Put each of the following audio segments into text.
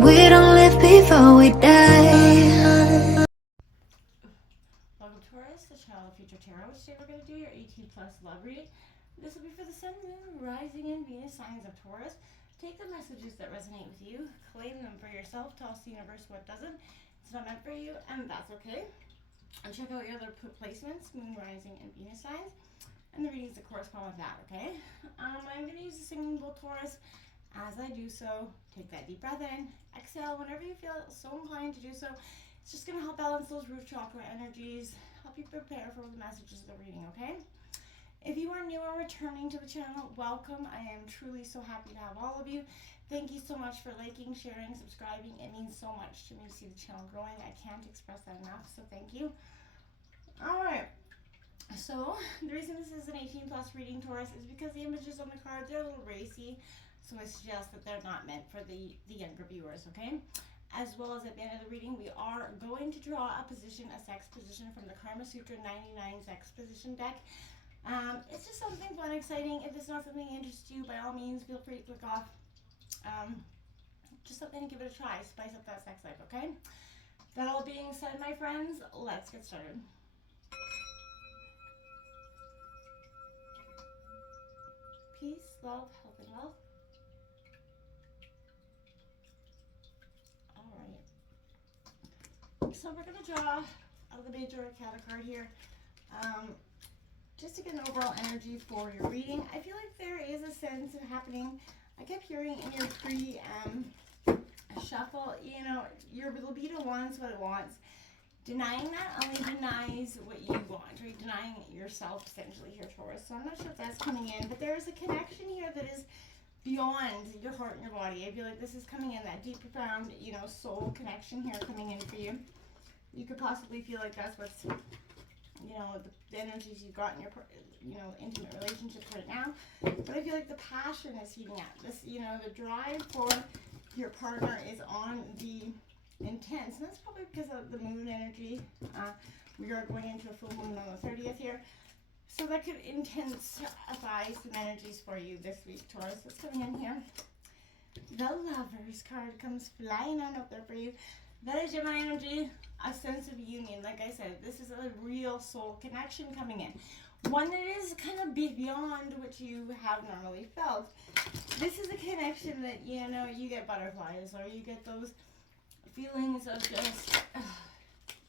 we don't live before we die. Welcome Taurus, the child of future tarot. Today we're going to do your 18 plus love reading. This will be for the sun, moon, rising, and Venus signs of Taurus. Take the messages that resonate with you, claim them for yourself, toss the universe what doesn't. It's not meant for you, and that's okay. And check out your other placements, moon, rising, and Venus signs, and the readings that correspond with that, okay? I'm going to use the singing bowl, Taurus. As I do so, take that deep breath in, exhale whenever you feel so inclined to do so. It's just going to help balance those root chakra energies, help you prepare for the messages of the reading, okay? If you are new or returning to the channel, welcome. I am truly so happy to have all of you. Thank you so much for liking, sharing, subscribing. It means so much to me to see the channel growing. I can't express that enough, so thank you. All right. So the reason this is an 18 plus reading, Taurus, is because the images on the card, they're a little racy. So I suggest that they're not meant for the younger viewers, okay? As well as at the end of the reading, we are going to draw a position, a sex position from the Karma Sutra 99 sex position deck. It's just something fun, exciting. If it's not something that interests you, by all means, feel free to click off. Just something to give it a try, spice up that sex life, okay? That all being said, my friends, let's get started. Peace, love, health, and wealth. So we're going to draw the major arcana card here, just to get an overall energy for your reading. I feel like there is a sense of happening. I kept hearing in your pre-shuffle, you know, your libido wants what it wants. Denying that only denies what you want, right? Denying yourself essentially here, Taurus. So I'm not sure if that's coming in, but there is a connection here that is beyond your heart and your body. I feel like this is coming in, that deep, profound, you know, soul connection here coming in for you. You could possibly feel like that's what's, you know, the energies you've got in your, you know, intimate relationships right now. But I feel like the passion is heating up. This, you know, the drive for your partner is on the intense. And that's probably because of the moon energy. We are going into a full moon on the 30th here. So that could intensify some energies for you this week, Taurus. What's coming in here? The Lovers card comes flying on up there for you. That is Gemini energy, a sense of union. Like I said, this is a real soul connection coming in. One that is kind of beyond what you have normally felt. This is a connection that, you know, you get butterflies or you get those feelings of just,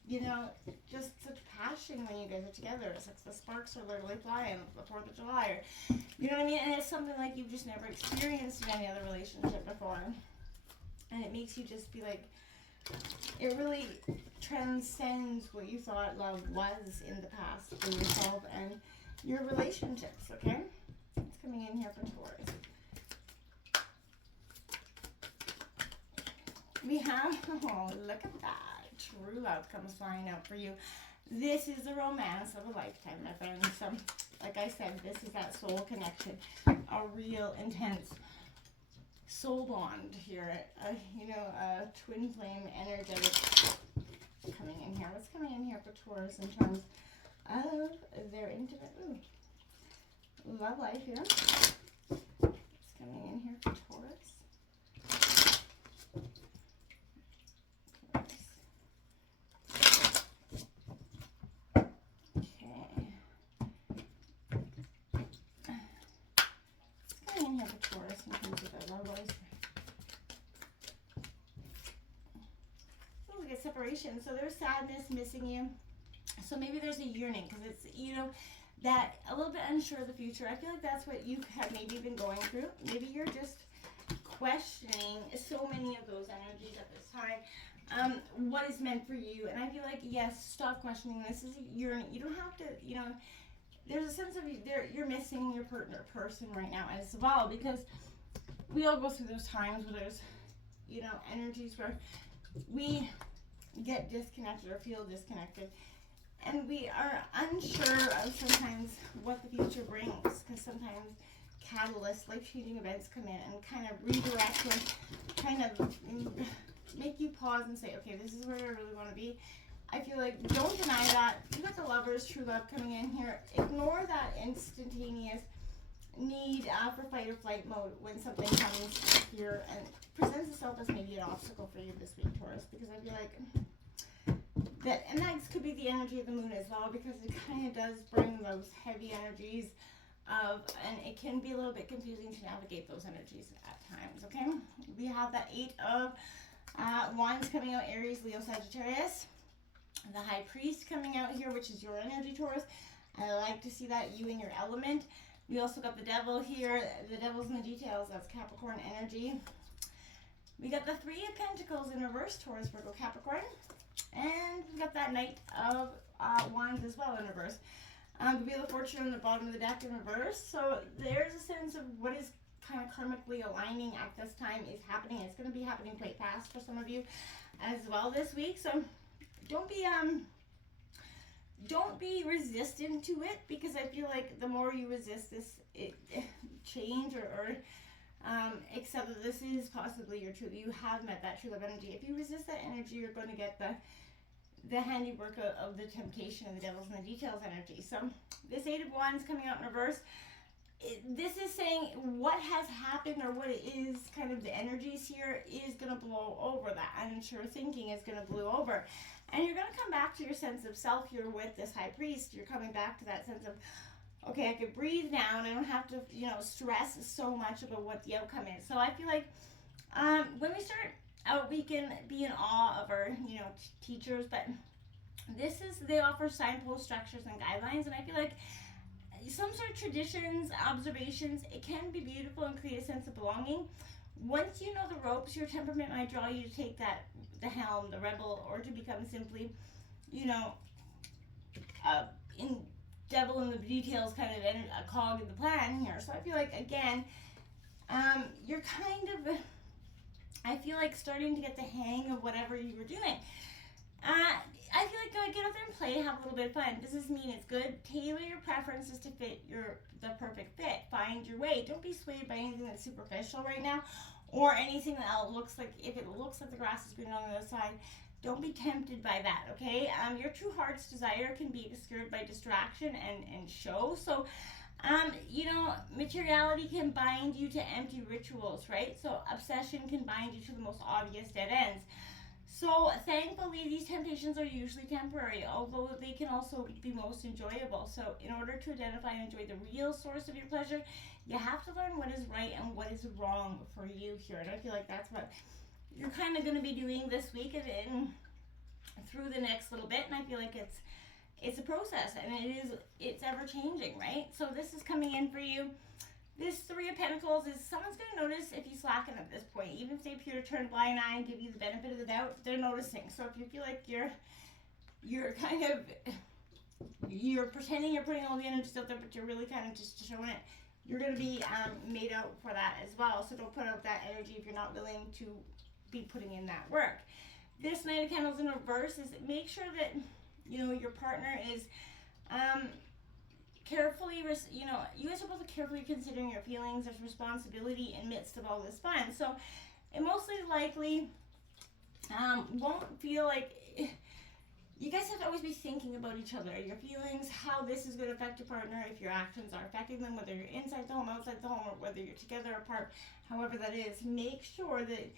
you know, just such passion when you guys are together. It's like the sparks are literally flying the 4th of July. Or, you know what I mean? And it's something like you've just never experienced in any other relationship before. And it makes you just be like, it really transcends what you thought love was in the past for yourself and your relationships, okay? It's coming in here for Taurus. We have, oh, look at that. True love comes flying out for you. This is the romance of a lifetime, my friends. So, like I said, this is that soul connection, a real intense soul bond here. You know, a twin flame energetic coming in here. What's coming in here for Taurus in terms of their intimate love life here? What's coming in here for Taurus? Separation. So there's sadness, missing you. So maybe there's a yearning because it's, you know, that a little bit unsure of the future. I feel like that's what you have maybe been going through. Maybe you're just questioning so many of those energies at this time. What is meant for you? And I feel like, yes, stop questioning. This is a yearning. You don't have to, you know, there's a sense of you're missing your person right now as well, because we all go through those times where there's, you know, energies where we get disconnected or feel disconnected, and we are unsure of sometimes what the future brings, because sometimes catalysts, life-changing events come in and kind of redirect or kind of make you pause and say, okay, this is where I really want to be. I feel like don't deny that. You got the Lovers, true love coming in here. Ignore that instantaneous need for fight or flight mode when something comes here and presents itself as maybe an obstacle for you this week, Taurus, because I feel like that, and that could be the energy of the moon as well, because it kind of does bring those heavy energies and it can be a little bit confusing to navigate those energies at times, okay? We have that 8 of Wands coming out, Aries, Leo, Sagittarius. The High Priest coming out here, which is your energy, Taurus. I like to see that, you in your element. We also got the Devil here. The Devil's in the details. That's Capricorn energy. We got the 3 of Pentacles in reverse, Taurus, Virgo, Capricorn. And we got that Knight of Wands as well in reverse. The Wheel of Fortune on the bottom of the deck in reverse. So there's a sense of what is kind of karmically aligning at this time is happening. It's going to be happening quite fast for some of you as well this week. So don't be resistant to it, because I feel like the more you resist this change or accept that this is possibly your true, you have met that true love energy. If you resist that energy, you're going to get the handiwork of the temptation and the Devil's in the details energy. So this 8 of Wands coming out in reverse, this is saying what has happened, or what it is, kind of the energies here is going to blow over. That unsure thinking is going to blow over. And you're going to come back to your sense of self here with this High Priest. You're coming back to that sense of, okay, I could breathe now and I don't have to, stress so much about what the outcome is. So I feel like when we start out, we can be in awe of our, teachers, but they offer signpost structures and guidelines, and I feel like some sort of traditions, observations, it can be beautiful and create a sense of belonging. Once you know the ropes, your temperament might draw you to take the helm, the rebel, or to become simply, in Devil in the details kind of a cog in the plan here. So I feel like, again, you're kind of, I feel like starting to get the hang of whatever you were doing. I feel like get out there and play, have a little bit of fun. Does this mean it's good? Tailor your preferences to fit the perfect fit. Find your way. Don't be swayed by anything that's superficial right now, or anything that looks like, if it looks like the grass is green on the other side, don't be tempted by that, okay? Your true heart's desire can be obscured by distraction and show. So, materiality can bind you to empty rituals, right? So obsession can bind you to the most obvious dead ends. So thankfully, these temptations are usually temporary, although they can also be most enjoyable. So in order to identify and enjoy the real source of your pleasure, you have to learn what is right and what is wrong for you here. And I feel like that's what you're kind of going to be doing this week and through the next little bit. And I feel like it's a process, and it's ever changing, right? So this is coming in for you. This 3 of Pentacles is someone's going to notice if you slacken at this point. Even if they appear to turn a blind eye and give you the benefit of the doubt, they're noticing. So if you feel like you're kind of, you're pretending you're putting all the energies out there, but you're really kind of just showing it, you're going to be made out for that as well. So don't put out that energy if you're not willing to be putting in that work. This Knight of Candles in reverse is make sure that, your partner is carefully, you guys are both carefully considering your feelings. There's responsibility in midst of all this fun. So it mostly likely won't feel like, you guys have to always be thinking about each other, your feelings, how this is going to affect your partner, if your actions are affecting them, whether you're inside the home, outside the home, or whether you're together, apart, however that is. Make sure that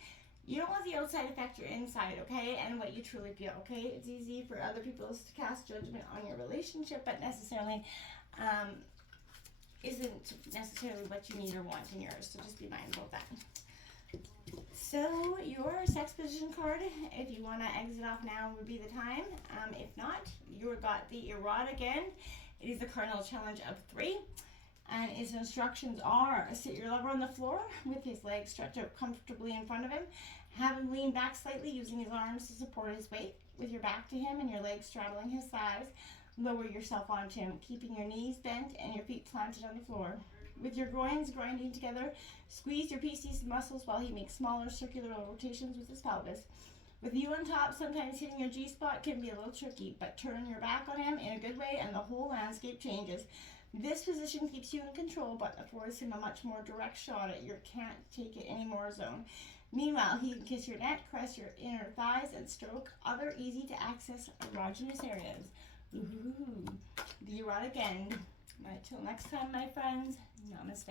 you don't let the outside affect your inside, okay, and what you truly feel, okay? It's easy for other people to cast judgment on your relationship, but necessarily isn't necessarily what you need or want in yours, so just be mindful of that. So your sex position card, if you want to exit off now, would be the time. If not, you've got the erotic end. It is the cardinal challenge of 3. And its instructions are, sit your lover on the floor with his legs stretched out comfortably in front of him. Have him lean back slightly using his arms to support his weight. With your back to him and your legs straddling his thighs, lower yourself onto him, keeping your knees bent and your feet planted on the floor. With your groins grinding together, squeeze your PC's muscles while he makes smaller circular rotations with his pelvis. With you on top, sometimes hitting your G-spot can be a little tricky, but turn your back on him in a good way and the whole landscape changes. This position keeps you in control, but affords him a much more direct shot at your can't take it anymore zone. Meanwhile, he can kiss your neck, caress your inner thighs, and stroke other easy-to-access erogenous areas. Ooh, the erotic end. Till next time, my friends. Namaste.